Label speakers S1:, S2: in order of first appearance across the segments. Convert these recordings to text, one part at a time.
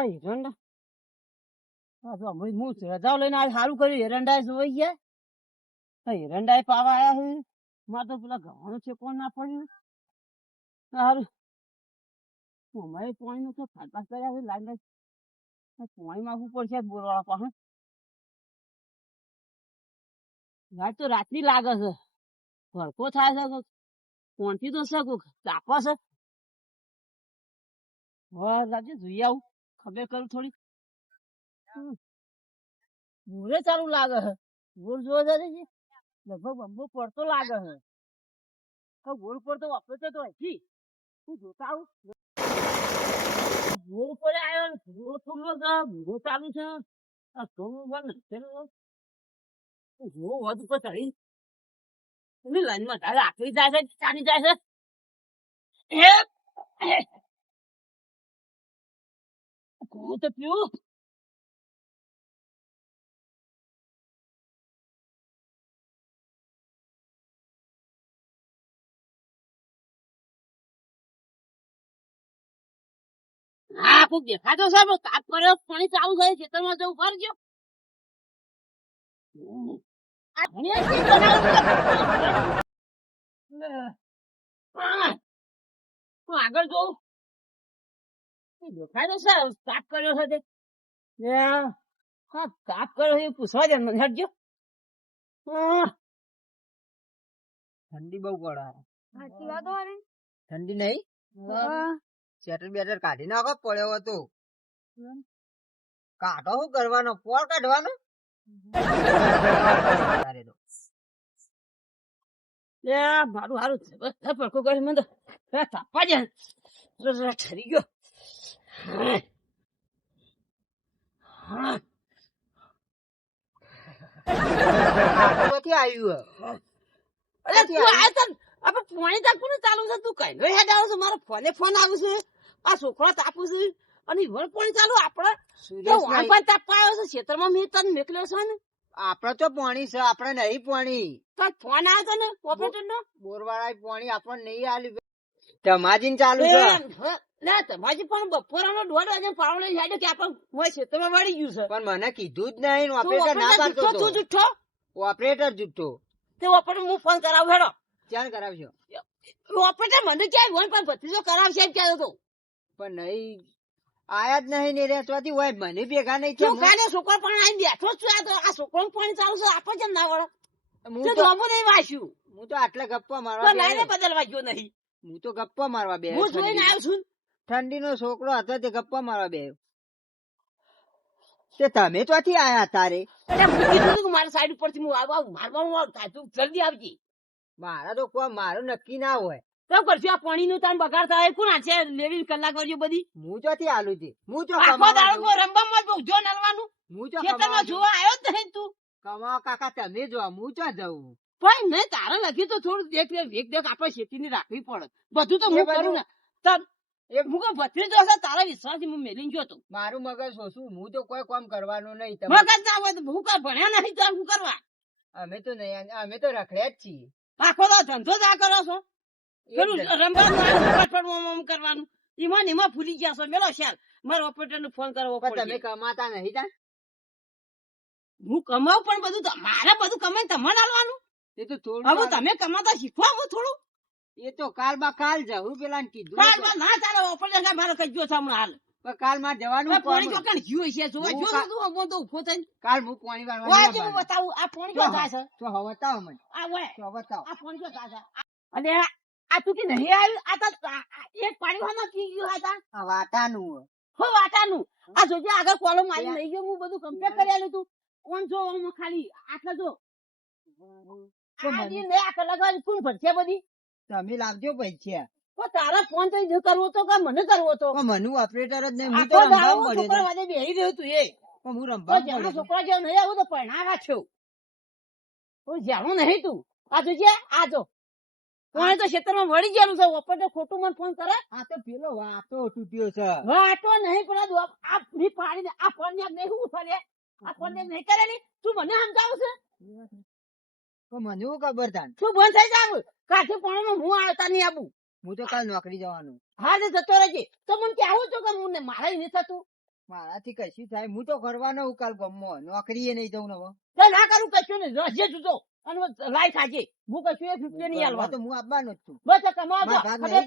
S1: આ એરંડા આ તો અમે હું રજાઓ લઈને આ સારું કર્યું એરંડા જોઈ ગયા. આ એરંડા પાવા આયા છે મારે તો પેલા ઘઉં છે, કોણ ના પડ્યું? સારું અમારે પાણી નું તો ખાતા કર્યા છે લાઈન પોણી માંગવું પડશે બોરવાળા પાસે? યાર તો રાત્રિ લાગે છે. ભડકો થાય છે કોણથી તો છે, કોક. છે. હા રાજે જોઈ આવું. ખબર કરું થોડી બોરે ચાલુ લાગે હે. બોર જોવા જાય છે? લગભગ બંબો પડતો લાગે હે. તો બોર પડતો વાપરતો તો હજી તું જોતા આવું? બોર પડે આવ્યો બોર થોડો છે બોર ચાલુ છે. આ સોનું બંધ પેલું જો વધ ઉપર ચડી. એની લાઈનમાં તારે આખરી જાય છે ચાલી જાય છે? તો પીવું હા કોક દેખાતો સાહેબ તાપ કર્યો પાણી ચાલુ થાય ખેતરમાં જવું. આ, હું આગળ જોઉં. દેખાય તો છે તાપ કર્યો છે તે. હા તાપ કર્યો છે એ પૂછવા દે મને હટજો
S2: ઠંડી બહુ પડે.
S3: સાચી વાત વારે
S2: ઠંડી નહીં?
S3: હા.
S2: સ્વેટર બેટર કાઢી નાખો પડ્યો હતો. કાઢો શું કરવાનો? પોળ કાઢવાનો?
S1: લે મારું હારું પડકો કરી મને તો. એ તાપવા દે. ર- ર- ઠરી ગયો.
S2: આવ્યું
S1: અરે તું આ તન આપણે પાણી તાપવું ને ચાલુ છે? તું કઈ નો હેડાવ છે? મારો ફોને ફોન આવું છે. આ છોકરો તાપું છે. અને ઈવન પાણી ચાલુ આપણે?
S2: નહીં.
S1: પણ તાપવા આવ્યો છે. મેં તને મોકલ્યો છે ને?
S2: આપડે તો પાણી છે. આપડે નહીં પાણી.
S1: તો ફોન આવ્યો છે ને ઓપરેટર નો?
S2: બોરવાળા પાણી આપણને નહીં આલી. તમાજીન ચાલુ છે.
S1: ના તમારી પણ બપોરાનો દોઢ વાગે પાવડે હેડે કે આપણે હોય તમે વળી ગયું છે.
S2: પણ મને કીધું જ નહીં ઓપરેટર ના પાડતો
S1: તો
S2: તું
S1: જુઠ્ઠો?
S2: ઓપરેટર જુઠ્ઠો.
S1: તે ઓપરેટર હું ફોન કરાવ હેડો.
S2: ક્યાં કરાવજો
S1: ઓપરેટર મને ક્યાંય ફોન પણ ભત્રીજો કરાવશે એમ કહેતો તો
S2: પણ નહીં આયા જ નહીં ને રહેવાથી હોય મને ભેગા નહીં થયા.
S1: તું કાલે છોકરો પણ આવીને બેઠો છું આ તો આ છોકરો પણ ચાલુ છે આપણે કેમ ના વળો
S2: હું
S1: તો અમુ નહીં વાંચ્યું.
S2: હું તો આટલા ગપ્પા મારવા
S1: લાઈને બદલવા ગયો નહીં.
S2: હું તો ગપ્પા મારવા બે
S1: હું જોઈને આવ્યો છું
S2: ઠંડી નો છોકરો હતો તે ગપ્પા મારવા બે તે તમે ત્યાંથી આયા તારે?
S1: મારા સાઈડ ઉપરથી હું આવું મારવાનું આવતા તું જલ્દી આવજી.
S2: મારા તો કોઈ મારું નક્કી ના હોય.
S1: તો કરશું આ પાણીનું તાન બગાડ થાય કોણ આ છે લેવી કલાક વાળી બધી?
S2: હું ચોથી આલુ છે હું જો
S1: આખો દાડો
S2: જઉં.
S1: રંબામાં જ જો નલવાનું.
S2: હું જો
S1: ખેતરમાં જોવા આવ્યો જ નહીં તું.
S2: કમાવા કાકા તમે જો હું ચો જવું
S1: પણ મેં તારા લખી તો થોડું દેખ લે દેખ આપણે ખેતીની રાખવી પડે. બધું તો હું કરું ને. તાર
S2: એ
S1: ભત્રીજો હશે તારા વિશ્વાસથી હું મેલીને ગયો
S2: મારું મગજ ઓછું હું તો કોઈ કામ કરવાનું નહીં તમે
S1: મગજ ના હોય તો હું કઈ ભણ્યા નહીં તાર હું કરવા?
S2: અમે તો નહીં અમે તો રખડ્યા જ છીએ.
S1: આખો તો ધંધો જ આ કરો છો. પેલું રમવાનું કરવાનું. એમાં ને ભૂલી ગયા છો મેલો ખ્યાલ મારો ઓપરેટર ફોન કરવો
S2: પણ તમે કમાતા નહીં તા?
S1: હું કમાવું પણ બધું મારે બધું કમાઈ તમારે હાલવાનું?
S2: એ તો થોડું
S1: હવે તમે કમાતા શીખવા હું થોડું.
S2: એ તો કાલ બા કાલ જાઉં પેલા કીધું
S1: કાલમાં ના ચાલે ઓપરેટર કાંઈ મારો કઈ ગયો છે હાલ.
S2: પણ કાલમાં જવાનું
S1: પાણી
S2: કોમ.
S1: ચોકણ છે જો
S2: જો
S1: તો હું તો ઊભો થઈને.
S2: કાલ હું પાણી વાળવા
S1: જે જો બતાવું આ પાણી
S2: જો
S1: થાય છે.
S2: તો હવે બતાવ મને.
S1: આ ઓય
S2: તો બતાવ.
S1: આ પાણી જો થાય છે. અને આ- તું કે નહીં આવ્યું? આ તો એક પાણી વાળા કી ગયું હતા.
S2: આ વાટાનું
S1: હો વાટાનું. આ જોજે આગળ કોલમ
S2: આવી
S1: લઈ ગયો હું બધું કમ્પ્લીટ કરી આલું તું. ઓન જો આમાં ખાલી? આટલા જો. આ જે આ કલાક કોણ ભરશે બધી.
S2: તમે લાવજો પૈસા.
S1: તારા ફોન તો કરવો તો કે મને કરવો તો?
S2: મને ઓપરેટર જ નહીં હું તો રંભાવ
S1: છોકરા વાદે બેહી રહ્યો તું એ.
S2: પણ હું
S1: તો
S2: રંભાવ
S1: જેનો છોકરા જેવો નહીં આવું તો પરણાવા છો હું જાણું નહીં તું. આ જોજે આ જો. કોણે તો ખેતરમાં વળી ગયેલું છે ઓપરેટર ખોટું મને ફોન કરે.
S2: આ તો પેલો વાતો તૂટ્યો છે.
S1: વાતો નહીં પણ આ ભી પાડી દે. આ ફોન ને નહીં હું ફરે આ ફોન ને નહીં કરેલી? તું મને સમજાવું છે
S2: તો મને શું ખબર તાન?
S1: તું બંધ થઈ જાવ? કાઠી પણ હું આવતા નહીં આબુ.
S2: હું તો કાલ નોકરી જવાનું.
S1: હા તો જતો રહેજે. તો મને કે આવો છો કે હું ને મારે નહીં થતું?
S2: મારાથી કશું થાય? હું તો કરવાનો હું કાલ ગમમાં નોકરીએ નહીં જઉં હવે.
S1: તે ના કરું કશું નહીં. રસ જે જુદો. અને લાઈ ખાજે હું કશું એ રૂપિયા નહીં
S2: હાલવા તો હું આપવાનો જ છું.
S1: બસ કમાવા
S2: ભાગ નહીં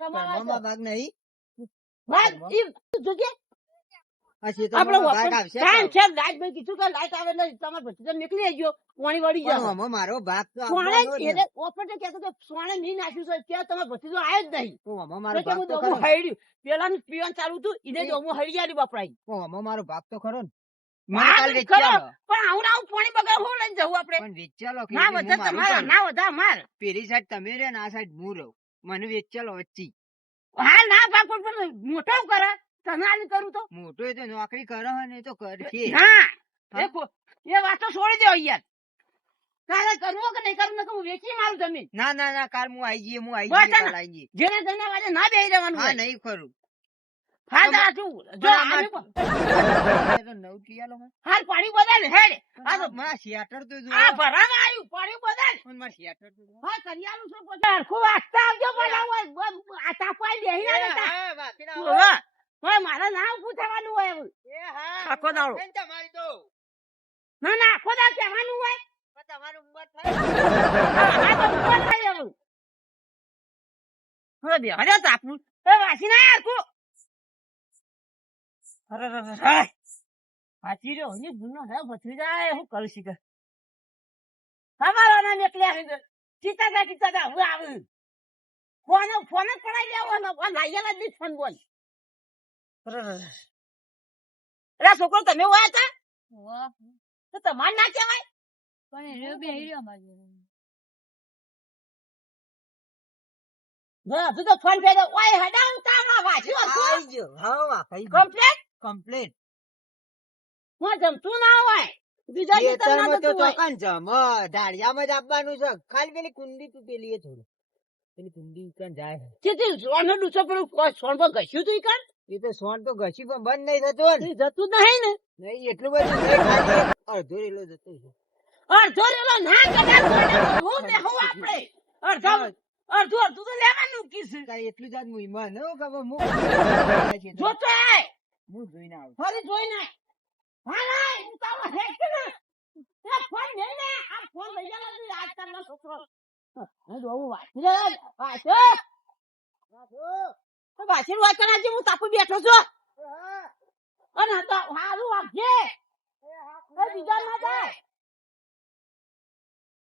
S1: કમાવા.
S2: ભાગ નહીં.
S1: ભાગ, જોજે
S2: આ
S1: આપણે
S2: ભાગ
S1: વખત
S2: આવશે
S1: ટાઈમ
S2: પણ
S1: છે લાઈટ મેં કીધું કે લાઈટ આવે એટલે તમારે ભત્રીજો નીકળી આવજો પાણી વળી જાય
S2: મારો ભાગ તો
S1: સોણે
S2: જ ને.
S1: ઓપરેટર કહેતો કે સોણે નહીં નાખ્યું છે ત્યાં તમારે ભત્રીજો આવ્યો જ નહીં.
S2: તો મારો ભાગ તો ખરો.
S1: હૈડ્યું પેલાનું પીવાનું ચાલુ હતું એને
S2: એ-
S1: દોમું હૈડિયાની વપરાય
S2: તો મારો ભાગ તો ખરો ને. મને. વેચાલો
S1: પણ આવું ને આવું પાણી બગાડ હું જવું આપણે
S2: વેચાલો
S1: ના
S2: હું
S1: તમારા ના વધે માર
S2: પેલી સાઈડ તમે રે ને આ સાઈડ હું રહું. મને વેચાલો વચ્ચે.
S1: હા ના પણ મોટો કરે. તને આલી કરું તો?
S2: મોટો એ તો નોકરી કરો ને તો કરશે
S1: ના
S2: હા?
S1: એ વાત તો છોડી દો યાર. તારે કરવો કે નહીં કરવું? હું વેચી મારું જમીન.
S2: ના ના ના કાલ હું આઈ જઈએ હું આઈ જઈએ કાલ આઈ જઈએ.
S1: જેને તેના વાજે ના બેહી રહેવાનું
S2: હા નહીં ખરું.
S1: ફાદા
S2: તમે-
S1: તું જો આને
S2: તો નવ કિયાલો
S1: હાલ પાણી બદલ હેડ. આ તો
S2: મારા શેટર તો જુઓ.
S1: આ ભરામાં આવ્યું પાણી બદલ
S2: પણ મારા શેટર તો
S1: હા કરિયાલું છે પછી હરખું વાસ્તા આવજો પણ આ તાપાઈ બેહી
S2: આવો.
S1: ઓવે. ઓવે, મારે ના પૂછવાનું હોય એવું
S2: એ હા,
S1: આખો દાડો.
S2: તમારી તો.
S1: ના ના આખો દાડો કહેવાનું હોય
S2: તમારી ઉંમર થાય.
S1: એવું. હવે બે, હરે તાપું. એ વાસી ના હરખું. અરે, અરે, અરે, વાંચી રહ્યો, હજી જૂનો છે, ભત્રીજા, જાય હું કરું શીખે. અમારા નામ એકલ્યા છે. ચીતા તા, ચીતા તા, હું આવું. ફોન ફોન જ પડાઈ દેવાનો ફોન લાગેલા જ ફોન બોલ આ છોકરો તમે હોય હતા તો તમારે ના કહેવાય?
S3: પણ એ
S1: તું તો ફોન કર્યો ઓય હડાવ તારા વાંચ્યું
S2: ગયો. હા.
S1: કમ્પ્લેટ હું જમતું ના હોય?
S2: ખેતરમાં તો ચોકન જમ. ઢાળિયામાં જ આપવાનું છે. ખાલી પેલી કુંડી તૂટેલી એ થોડું. પેલી કુંડી કન જાય?
S1: ચેતી સોનો ડૂચો પેલું સોન પર ઘસ્યું તું કાન?
S2: એ તો સોન તો ઘસી પણ બંધ નહીં થતો
S1: જતું જ નહીં ને.
S2: નહીં એટલું બધું અડધો રેલો જતો છે.
S1: અડધો રેલો ના કદાચ હું દેખું આપણે? અડધો અડધું અડધું તો લેવાનું
S2: કઈ એટલું જ આજ મુઈમાં ન ખબર હું
S1: જોતો
S2: હું જોઈને આવું.
S1: ફરી જોઈ નાય હા ના હું તારો હે કે ને. એ ફોન લઈ ને આ ફોન લઈ જા લે આજ તારો છોકરો. હું જોઉં વાંચી લે. વાંચો. તો વાંચી વાંચો ના હું તાપુ બેઠો છું. અને તો હારું વાગજે બીજા ના જાય.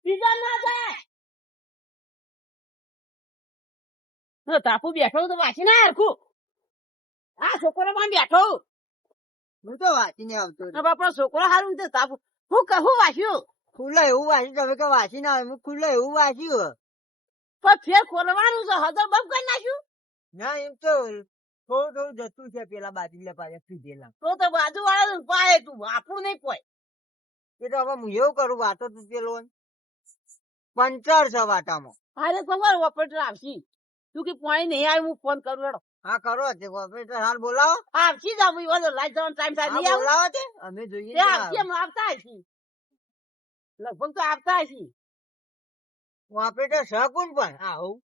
S1: બીજા ના જાય. તાપુ બેઠો તો વાંચી ના હરખું. આ છોકરો પણ બેઠો
S2: હું તો વાંચીને આવતો
S1: બાપા છોકરો હારું તો તાપુ હું કહું વાંચ્યું?
S2: ખુલ્લો એવું વાંચ્યું તમે કે વાંચી ના આવે ખુલ્લા એવું વાંચ્યું
S1: પણ ફેર ખોલવાનું છે હદર બમ કરી નાખ્યું?
S2: ના એમ તો થોડું થોડું જતું છે પેલા બાજુલા પાછા પીધેલા.
S1: તો તો બાજુ વાળા પાય તું આપણું નહીં પોય.
S2: એ તો હવે હું એવું કરું વાતો તું પેલો પંચર છે વાટામાં.
S1: અરે ખબર ઓપરેટર આવશી. તું કે પાણી નહીં આવ્યું હું ફોન કરું હેડો.
S2: હા કરો તે ઓપરેટર હાલ બોલાવો.
S1: આવશી જ હું ઓલો લાઈટ જવાનો ટાઈમ થાય નહીં
S2: બોલાવો છે અમે જોઈએ
S1: આવશી અમે આવતા હશી. લગભગ તો આવતા હશી.
S2: ઓપરેટર શકું પણ? આવું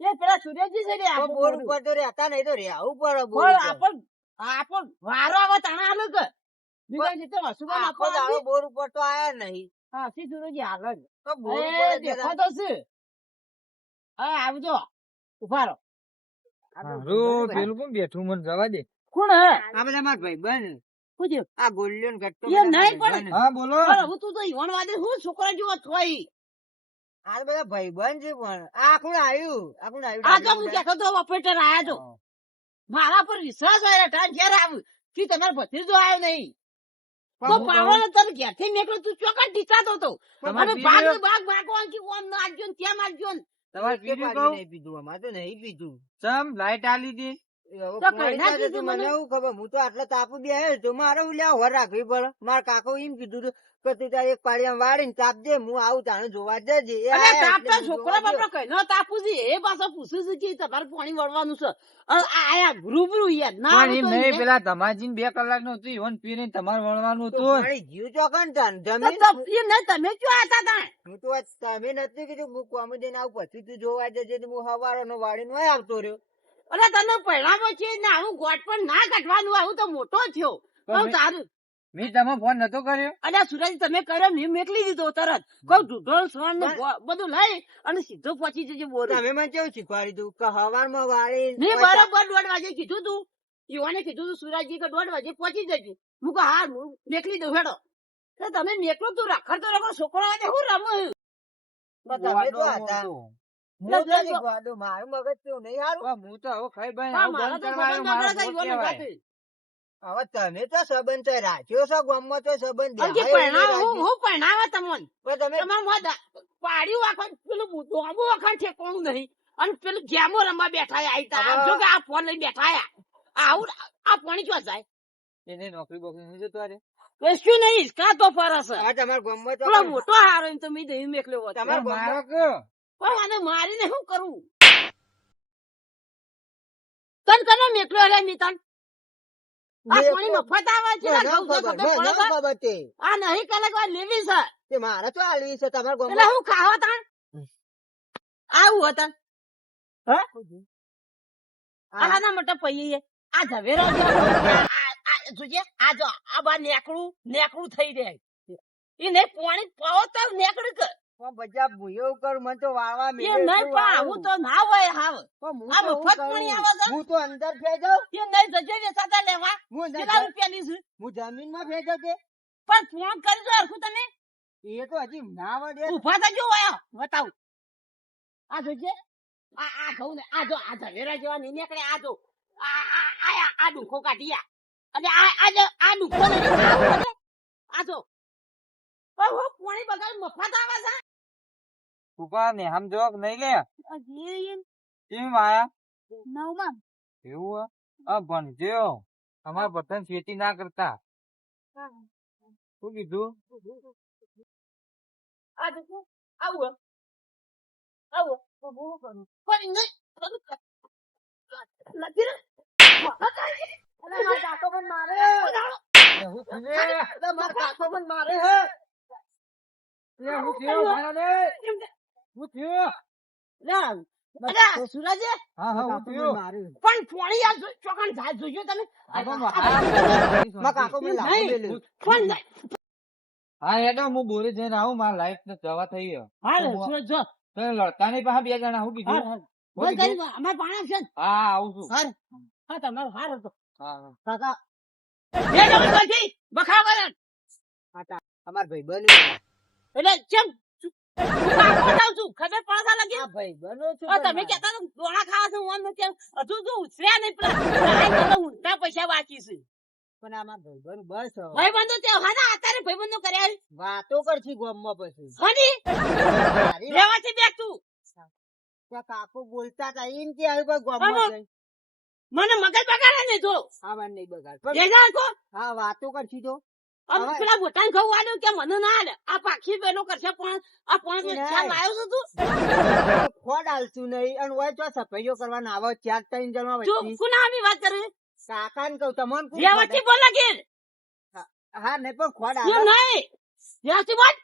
S1: એ પેલા સુરેશજી છે ને
S2: બોર ઉપર તો રહેતા નહીં તો રહ્યા ઉપર બોર
S1: આપણ આપણ વારો આવે તાણા આલો કે? બીજા જે તો
S2: આખો
S1: નાખવા
S2: બોર ઉપર તો આયા નહીં.
S1: હા સી સુરેશજી હાલ
S2: તો બોર ઉપર
S1: દેખો તો છે. હા આવજો. ઊભા રહો.
S4: હારું, પેલું પણ બેઠું? મને જવા દે.
S1: કોણ હે?
S2: આ બધા મારા
S1: ભાઈ બન?
S2: આ ગોલ્યો ને ગટ્ટો
S1: એ નહીં પણ-
S4: હા બોલો.
S1: હું તું તો ઈવન વાદે હું છોકરા જેવો થોઈ
S2: આ બધા ભાઈબંધ છે પણ. આ કોણ આવ્યું? આખું આવ્યું?
S1: આ તો હું કહેતો તો ઓપરેટર આયા તો. મારા પર વિશ્વાસ હોય ટાઈમ ઘેર આવ્યું કે તમારો ભત્રીજો આવ્યો નહીં? તો પાવર તને ઘેરથી નીકળ્યો તું ચોકન ટીચાતો હતો.
S4: તમારે
S1: ભાગ ભાગ ભાગવાનું કે ઓમ ના ત્યાં આજ્યો ને.
S4: તમારે
S2: નહીં પીધું? અમારે તો નહીં પીધું.
S4: ચમ લાઈટ આલી હતી
S2: એ હવે
S1: તો
S2: પાણી
S1: કઈ ના
S2: ક્યાં
S1: પીધું
S2: જતું? મને
S1: મને?
S2: એવું ખબર હું તો આટલા તાપુ બે તો મારે હું હોર રાખવી પડે. મારા કાકો એમ કીધું કે તું તારે એક પાળિયા વાળીને તાપ દે હું આવું તાણે જોવા જજે. એ
S1: અને
S2: આયા
S1: તાપ તો છોકરા
S2: જોવા
S1: કઈ ન તાપું એ પાછો પૂછ્યું છે કે તમારે પાણી વળવાનું છે? આયા યાર ના
S4: નહીં પેલા બે કલાકનું હતું ઈવન પીને તમારે વળવાનું હતું
S2: જીવ ચોકન તાન? જમીન
S1: તો એ નહીં તમે ક્યાં હતા તા
S2: હું તો તમે નથી કીધું હું કોમેડી આવું પછી તું જોવા જજે હું હવારો નો વાળીને આવતો રહ્યો.
S1: અરે તને પહેલા છે ને આવું ગોટ પણ ના કાઢવાનું આવું તો મોટો થયો. બહુ
S4: મેં-
S1: સારું
S4: મેં તમે ફોન નતો કર્યો?
S1: અરે સુરજ તમે કર્યો ને મેકલી દીધો તરત. કઉ ઢૂંઢો સોન બધું લઈ અને સીધો પહોંચી જજે બોર.
S2: તમે મને કેવું શીખવાડી દઉં કે હવારમાં વાળી
S1: મેં બરોબર દોઢ વાગે કીધું તું. યુવાને કીધું તું સુરજજી કે દોઢ વાગે પહોંચી જજે. હું કહું હા હું મેકલી દઉં હેડો. તમે મેકલો તું રાખડ તો રાખો છોકરો આજે હું રમું.
S2: તમે મારું મગજ કેવું નહીં હારું.
S4: હું તો હવે ખાઈ ભાઈ.
S2: હવે તમે તો સંબંધ રાખ્યો છો ગામમાં તો સંબંધ
S1: પરણાવો, તમને?
S2: તમે
S1: પાડ્યું આખા પેલું નહીં. અને પેલું ગેમો રમવા બેઠા આયા ઈ જો કે આ ફોન લઈને બેઠા આવું આ ફોન ક્યાં જાય?
S4: એને નોકરી બોકરી નહીં જતો અરે
S1: કશું નહીં કાં તો ફરસ
S2: હવે તમારા ગામમાં
S1: મોટો હારો તમે તો મેં દહીં મેકલ્યો.
S2: તમારા ગામમાં
S1: પણ આને મારીને શું કરવું? તન કને મેકલ્યો રે ની આ
S2: મેં
S1: પાણી મફત આવે છે
S2: મને
S1: ને
S2: ના
S1: ઘઉં છે,
S2: ખબર,
S1: ખબર
S2: મને
S1: પડે
S2: ના
S1: છે?
S2: ખબર તે.
S1: આ નહીં કલાક વાર લેવી છે.
S2: તે મારે તો આલવી છે તમારા
S1: એટલે હું ખાવા તાણ? આવું હતા
S2: હા.
S1: આના માટે પૈયે આ ઝવેરો આ- જોજે જો આ બા નેકડું નેકડું થઈ રહે ઈ ને પાણી પાવો તો નેકડું
S2: પણ બધા ભૂયો કર મને તો વાળવા
S1: એ નહીં પણ આવું તો ના હોય હાવ.
S2: હું
S1: આ મફત પાણી આવે છે?
S2: હું તો અંદર ફેંચો
S1: એ નહીં જજે વેચાતા લેવા.
S2: હું
S1: કેટલા રૂપિયાની છે?
S2: હું જમીનમાં ફેંચો તે
S1: પણ ફોન કરી દો હરખું તમે.
S2: એ તો હજી ના વડે
S1: ઊભા થજો હોય બતાવું. આ જોજે આ આ ઘઉં ને આ જો આ ઝવેરા જેવા નહીં નીકળે આ જો. આ આ આ ડુંખો કાઢી આ. અને આ આ જો આ ડુંખો ને આ જો, હું પાણી બગાડ મફત આવે છે.
S4: કુકા ને જવાબ નહીં લે. કેમ આયા?
S1: નવમાં.
S4: એવું? આ ભણજો અમારા બધાને ખેતી ના કરતા. શું કીધું?
S1: આવું આવું પણ નથી મારા કાકો પણ મારે. મારા કાકો પણ મારે હે.
S4: હું થયું? હું થયું?
S1: અરે સુરજ
S4: હા હા હું થયું?
S1: પણ પોણી આ ચોકણ જાય જોજો તમે?
S4: આ તો
S1: આ-
S2: મારા કાકો મને લાભ
S1: નહીં. પણ
S4: હા હેડો હું બોરી જઈને આવું. મારા લાઈફ ને જવા થઈ ગયો.
S1: હાલ સુરજ જો.
S4: તમે લડતા નહીં પાછા બે જણા હું કીધું.
S1: હાલ
S4: હું
S1: બંધ
S4: કીધું?
S1: કરી દો. અમારે પાણા છે
S4: હા આવું છું.
S1: હાલ. હા તમારો હાર હતો.
S4: હા.
S2: કાકા.
S1: બે જણ નથી
S2: અમાર ભાઈ બન્યું.
S1: એટલે છું ખબર પડતા લાગે
S2: ભાઈ બનો છું
S1: તમે કહેતા હતા દોણા ખાવા છે હું નથી હજુ જો ઉછર્યા નહીં પેલા આ પૈસા બાકી
S2: પણ આમાં ભાઈ બસ હવે.
S1: તે હા અત્યારે ભાઈ કર્યા
S2: વાતો કરશી ગામમાં પછી.
S1: હની? તું.
S2: ત્યાં કાકો બોલતા હતા એમ કે ગામમાં
S1: મને મગજ બગાડે ને જો
S2: હા મને નહીં બગાડ. હા વાતો કરશી તો.
S1: આમ પેલા ભૂટાન ખાવું આલ્યું કે મને ના આલે. આ પાખી પેલો કરશે પણ આ પણ ખ્યાલ આવ્યો છે તું.
S2: ખોડ હાલતું નહીં. અને હોય તો સફાઈઓ કરવાના આવો ચાર ત્રણ જણા
S1: તું
S2: વચ્ચે.
S1: કુના આવી વાત કરે?
S2: કાકા ને કહું તમને કોણ
S1: વ્યવસ્થિત બોલ લાગે
S2: હા નહીં પણ ખોડ
S1: એમ નહીં. વ્યવસ્થિત બોલ.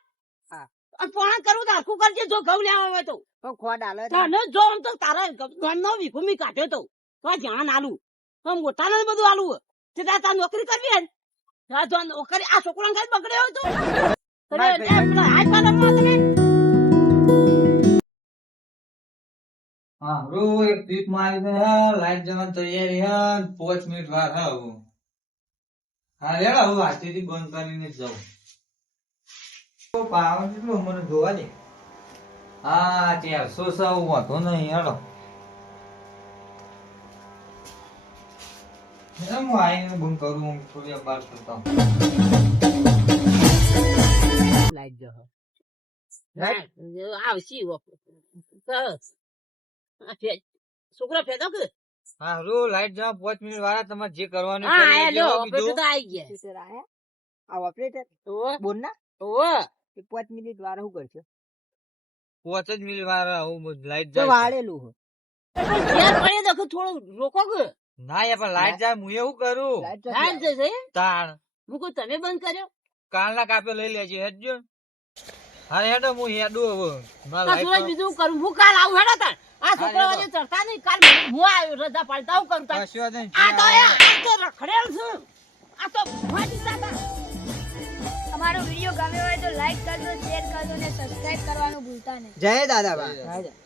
S1: પોણા કરવું તો આખું કરજે જો ઘઉં લેવા હોય તો.
S2: પણ ખોડ જ
S1: તને જો આમ તો તારા ઘરનો વિખુમી કાઢ્યો તો. તો ધ્યાન આલું. આમ મોટાને જ બધું આલું. તે તાર નોકરી કરવી હે આ નોકરી આ છોકરાને કાંઈ બગડ્યો હોય તો. તમે
S2: મારે
S1: એ પેલા હાથ પાડવામાં તમે.
S4: હા એક ટ્રીપ મારીને હે, લાઈટ જવાની તૈયારી હે પાંચ મિનિટ વાર હા. હા. લે હું આજથી બંધ કરીને જ જાઉં. તો પાવર કેટલું મને જોવા દે. હા ત્યાં સો સૌ વાંધો નહીં હેડો. હે, હું આઈને બંધ કરું હું થોડી બાર કરતા
S2: લાઈટ જશે
S1: હા, આવશે વો. તો, આ ફે- છોકરો ફેદો કે
S4: હા રો લાઈટ જવા પાંચ મિનિટ વાળા તમારે જે કરવાનું
S1: હા
S4: કીધું.
S1: ઓપરેટર તો આઈ ગયા
S2: ઓપરેટર આયા? આ ઓપરેટર
S1: ઓવે,
S2: બોલ ના
S1: ઓવે.
S2: એ પાંચ મિનિટ વાળા શું કરશે
S4: પાંચ જ મિનિટ વાળા હું લાઈટ
S2: તો
S4: જાય.
S2: વાળેલું હોય.
S1: થોડું રોકો કે
S4: ના યાર પણ લાઈટ જાય હું એવું કરું.
S2: લાઈટ જશે.
S4: તાણ.
S1: હું કહું તમે બંધ કર્યો?
S4: કાલના કાપે લઈ લેજે હેડજો. હા હેડો હું હેડું હવે. મારા
S1: સુરજ બીજું કરું. હું કાલ આવું હેડો તાણ. આ છોકરા. ચડતા નહીં. કાલ હું આવ્યો રજા પાડતા હું કરું
S4: નહીં.
S1: આ તો એ- આ તો રખડેલ છું. આ તો ફાટી જાતા.
S3: અમારો વીડિયો ગમ્યો હોય તો લાઈક કરજો શેર કરજો અને સબસ્ક્રાઇબ કરવાનું ભૂલતા નહીં.
S2: જય દાદા.
S1: જા.